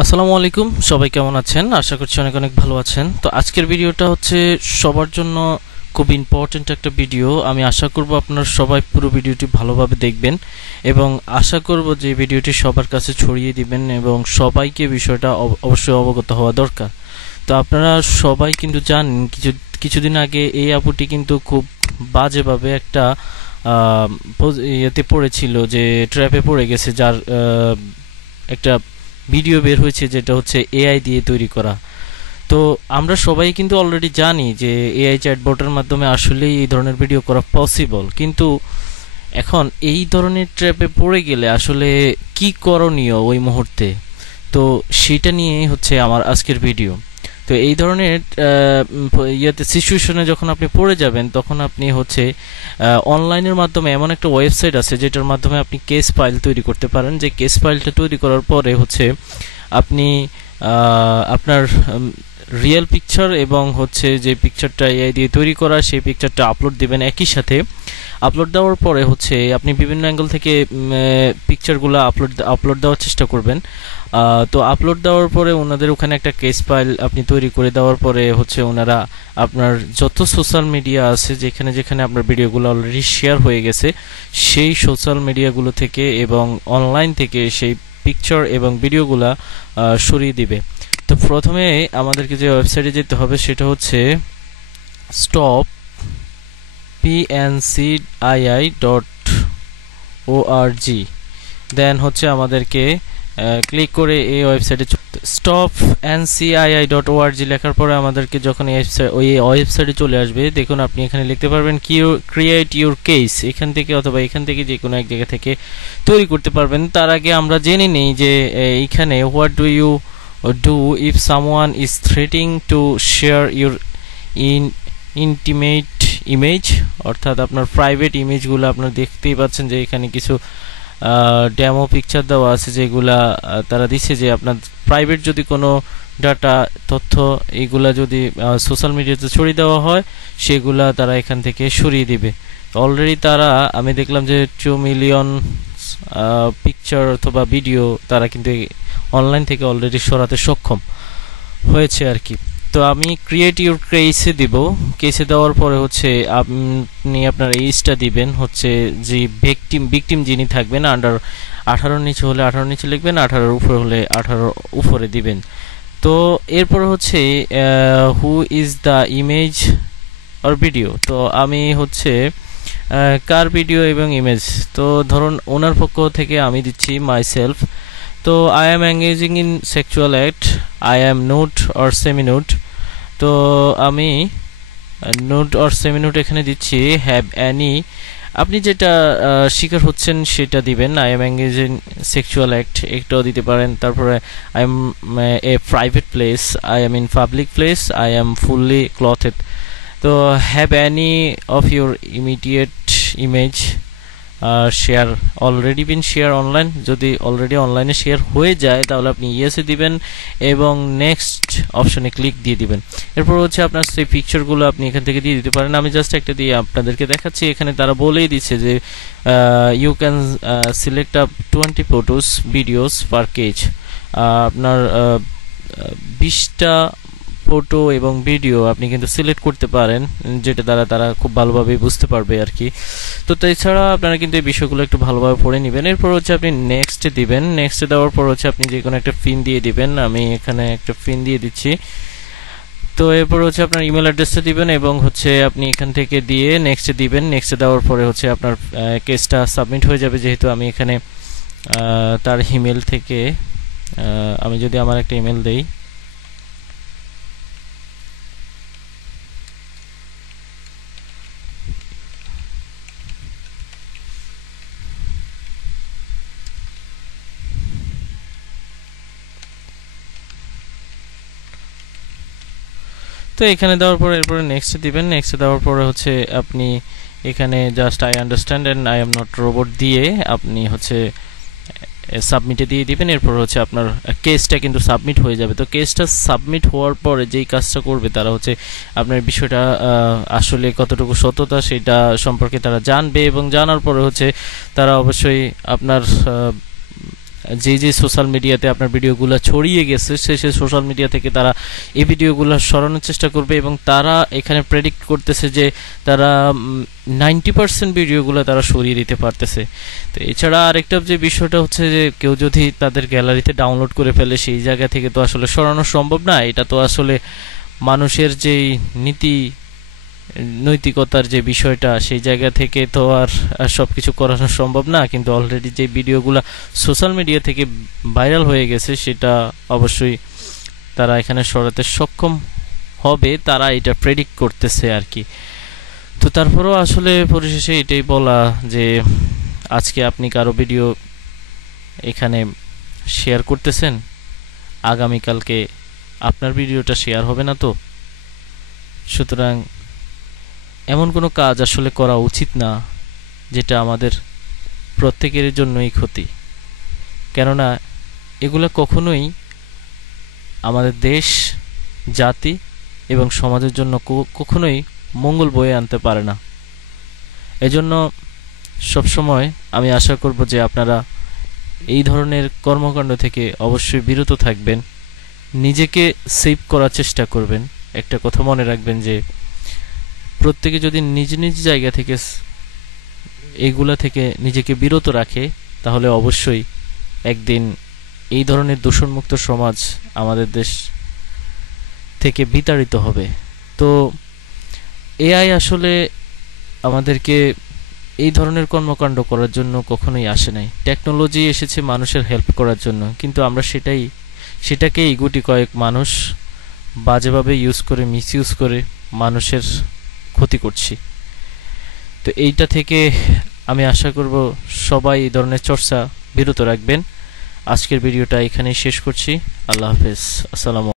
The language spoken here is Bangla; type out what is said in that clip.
আসসালামু আলাইকুম, সবাই কেমন আছেন? আশা করছি অনেক অনেক ভালো আছেন। তো আজকের ভিডিওটা হচ্ছে সবার জন্য খুব ইম্পর্ট্যান্ট একটা ভিডিও। আমি আশা করব আপনারা সবাই পুরো ভিডিওটি ভালোভাবে দেখবেন এবং আশা করব যে ভিডিওটি সবার কাছে ছড়িয়ে দিবেন এবং সবাইকে বিষয়টা অবশ্যই অবগত হওয়া দরকার। তো আপনারা সবাই কিন্তু জানেন কিছুদিন আগে এই আপুটি কিন্তু খুব বাজেভাবে একটা ইয়েতে পড়েছিল, যে ট্র্যাপে পড়ে গেছে, যার একটা ভিডিও বের হয়েছে যেটা হচ্ছে এআই দিয়ে তৈরি করা। তো আমরা সবাই কিন্তু অলরেডি জানি যে এআই চ্যাটবটের মাধ্যমে আসলেই এই ধরনের ভিডিও করা পসিবল, কিন্তু এখন এই ধরনের ট্র্যাপে পড়ে গেলে আসলে কি করণীয় ওই মুহূর্তে, তো সেটা নিয়েই হচ্ছে আমার আজকের ভিডিও। তো এই ধরনের ইয়েতে সিচুয়েশনে যখন আপনি পড়ে যাবেন তখন আপনি হচ্ছে অনলাইনের মাধ্যমে এমন একটা ওয়েবসাইট আছে যেটার মাধ্যমে আপনি কেস ফাইল তৈরি করতে পারেন। যে কেস ফাইলটা তৈরি করার পরে হচ্ছে আপনি আপনার রিয়েল পিকচার এবং হচ্ছে যে পিকচারটা এআই দিয়ে তৈরি করা সেই পিকচারটা আপলোড দিবেন। একই সাথে আপলোড দেওয়ার পরে হচ্ছে আপনি বিভিন্ন অ্যাঙ্গেল থেকে পিকচারগুলো আপলোড দেওয়ার চেষ্টা করবেন। তো আপলোড দেওয়ার পরে ওনাদের ওখানে একটা কেস ফাইল আপনি তৈরি করে দেওয়ার পরে হচ্ছে ওনারা আপনার যত সোশ্যাল মিডিয়া আছে যেখানে যেখানে আপনার ভিডিওগুলো অলরেডি শেয়ার হয়ে গেছে সেই সোশ্যাল মিডিয়াগুলো থেকে এবং অনলাইন থেকে সেই পিকচার এবং ভিডিওগুলা সরিয়ে দিবে। তো প্রথমে আমাদেরকে যে ওয়েবসাইটে যেতে হবে সেটা হচ্ছে stopncii.org। দেন হচ্ছে আমাদেরকে ক্লিক করে এই ওয়েবসাইটে stopncii.org লেখার পরে আমাদেরকে যখন ওই ওয়েবসাইটে চলে আসবে, দেখুন আপনি এখানে লিখতে পারবেন ক্রিয়েট ইউর কেস, এখান থেকে অথবা এখান থেকে যে কোনো এক জায়গা থেকে তৈরি করতে পারবেন। তার আগে আমরা জেনে নিই যে এইখানে what do you do if someone is threatening to share your intimate image, অর্থাৎ আপনার প্রাইভেট ইমেজগুলো আপনারা দেখতেই পাচ্ছেন যে এখানে কিছু ডেমো পিকচার দেওয়া আছে যেগুলা তারা দিচ্ছে যে আপনার প্রাইভেট যদি কোনো ডাটা তথ্য এইগুলা যদি সোশ্যাল মিডিয়াতে ছড়িয়ে দেওয়া হয় সেগুলা তারা এখান থেকে সরিয়ে দিবে। অলরেডি তারা আমি দেখলাম যে 2 মিলিয়ন পিকচার অথবা ভিডিও তারা কিন্তু অনলাইন থেকে অলরেডি সরাতে সক্ষম হয়েছে আর কি। তো আমি ক্রিয়েট ইউর কেসে দিব। কেসে দেওয়ার পরে হচ্ছে আপনি আপনার এইজটা দিবেন, হচ্ছে যে ভিকটিম যিনি থাকবেন আন্ডার 18 নিচে হলে 18 নিচে লিখবেন, 18 উপরে হলে 18 উপরে দিবেন। তো এরপর হচ্ছে who is the image or video. তো আমি হচ্ছে কার ভিডিও এবং ইমেজ, তো ধরুন ওনার পক্ষ থেকে আমি দিচ্ছি মাই সেলফ। তো I am engaging in sexual act, I am nude or semi nude. তো আমি নুড অর সেমি নুড এখানে দিচ্ছি। হ্যাভ অ্যানি, আপনি যেটা শিকার হচ্ছেন সেটা দিবেন। I am engage in sexual act একটাও দিতে পারেন। তারপরে I am a private place, I am in public place, I am fully clothed. তো have any of your immediate image share already been share online, যদি অলরেডি অনলাইনে শেয়ার হয়ে যায় তাহলে আপনি ইয়েসে দিবেন এবং নেক্সট অপশনে ক্লিক দিয়ে দিবেন। এরপর হচ্ছে আপনার সেই পিকচারগুলো আপনি এখান থেকে দিয়ে দিতে পারেন। আমি জাস্ট একটা দিয়ে আপনাদেরকে দেখাচ্ছি। এখানে তারা বলেই দিচ্ছে যে you can select up 20 photos videos per case. আপনার 20টা ফটো এবং ভিডিও আপনি কিন্তু সিলেক্ট করতে পারেন, যেটা দ্বারা তারা খুব ভালোভাবে বুঝতে পারবে আর কি। তো এছাড়া আপনারা কিন্তু এই বিষয়গুলো একটু ভালোভাবে পড়ে নেবেন। এরপর হচ্ছে আপনি নেক্সটে দিবেন। নেক্সটে দেওয়ার পর হচ্ছে আপনি যে কোনো একটা পিন দিয়ে দিবেন। আমি এখানে একটা পিন দিয়ে দিচ্ছি। তো এরপর হচ্ছে আপনার ইমেল অ্যাড্রেসটা দিবেন এবং হচ্ছে আপনি এখান থেকে দিয়ে নেক্সটে দিবেন। নেক্সটে দেওয়ার পরে হচ্ছে আপনার কেসটা সাবমিট হয়ে যাবে। যেহেতু আমি এখানে তার ইমেল থেকে আমি যদি আমার একটা ইমেল দেই, তো এখানে দেওয়ার পরে এরপরে নেক্সট দিবেন। নেক্সট দেওয়ার পরে হচ্ছে আপনি এখানে just I understand and I am not robot দিয়ে আপনি হচ্ছে সাবমিটে দিয়ে দিবেন। এরপর হচ্ছে আপনার কেসটা কিন্তু সাবমিট হয়ে যাবে। তো কেসটা সাবমিট হওয়ার পরে যেই কাজটা করবে তারা হচ্ছে আপনার বিষয়টা আসলে কতটুকু সততা সেটা সম্পর্কে তারা জানবে এবং জানার পরে হচ্ছে তারা অবশ্যই আপনার যে সোশ্যাল মিডিয়াতে আপনার ভিডিওগুলো ছড়িয়ে গেছে সেই সোশ্যাল মিডিয়া থেকে তারা এই ভিডিওগুলো সরানোর চেষ্টা করবে, এবং তারা এখানে প্রেডিক্ট করতেছে যে তারা 90% ভিডিওগুলো তারা সরিয়ে দিতে পারতেছে। তো এছাড়া আরেকটা যে বিষয়টা হচ্ছে যে কেউ যদি তাদের গ্যালারিতে ডাউনলোড করে ফেলে সেই জায়গা থেকে তো আসলে সরানো সম্ভব না। এটা তো আসলে মানুষের যেই নৈতিকতার যে বিষয়টা সেই জায়গা থেকে তো আর সবকিছু করানো সম্ভব না। কিন্তু অলরেডি যে ভিডিওগুলো সোশ্যাল মিডিয়া থেকে ভাইরাল হয়ে গেছে সেটা অবশ্যই তারা এখানে সরাতে সক্ষম হবে, তারা এটা প্রেডিক্ট করতেছে আর কি। তো তারপরেও আসলে পরিশেষে এটাই বলা যে আজকে আপনি কারো ভিডিও এখানে শেয়ার করতেছেন, আগামীকালকে আপনার ভিডিওটা শেয়ার হবে না তো। সুতরাং এমন কোনো কাজ আসলে করা উচিত না যেটা আমাদের প্রত্যেকের জন্যই ক্ষতি, কেননা এগুলো কখনোই আমাদের দেশ, জাতি এবং সমাজের জন্য কখনোই মঙ্গল বয়ে আনতে পারে না। এজন্য সবসময় আমি আশা করব যে আপনারা এই ধরনের কর্মকাণ্ড থেকে অবশ্যই বিরত থাকবেন, নিজেকে সেভ করার চেষ্টা করবেন। একটা কথা মনে রাখবেন যে প্রত্যেকে যদি নিজ নিজ জায়গা থেকে এইগুলা থেকে নিজেকে বিরত রাখে তাহলে অবশ্যই একদিন এই ধরনের দূষণমুক্ত সমাজ আমাদের দেশ থেকে বিতাড়িত হবে। তো এআই আসলে আমাদেরকে এই ধরনের কর্মকাণ্ড করার জন্য কখনোই আসে নাই। টেকনোলজি এসেছে মানুষের হেল্প করার জন্য, কিন্তু আমরা সেটাকেই গুটি কয়েক মানুষ বাজেভাবে ইউজ করে, মিসইউজ করে মানুষের ক্ষতি করছি। তো এইটা থেকে আমি আশা করব সবাই এই ধরনের চর্চা বিরত রাখবেন। আজকের ভিডিওটা এখানেই শেষ করছি। আল্লাহ হাফেজ। আসসালামু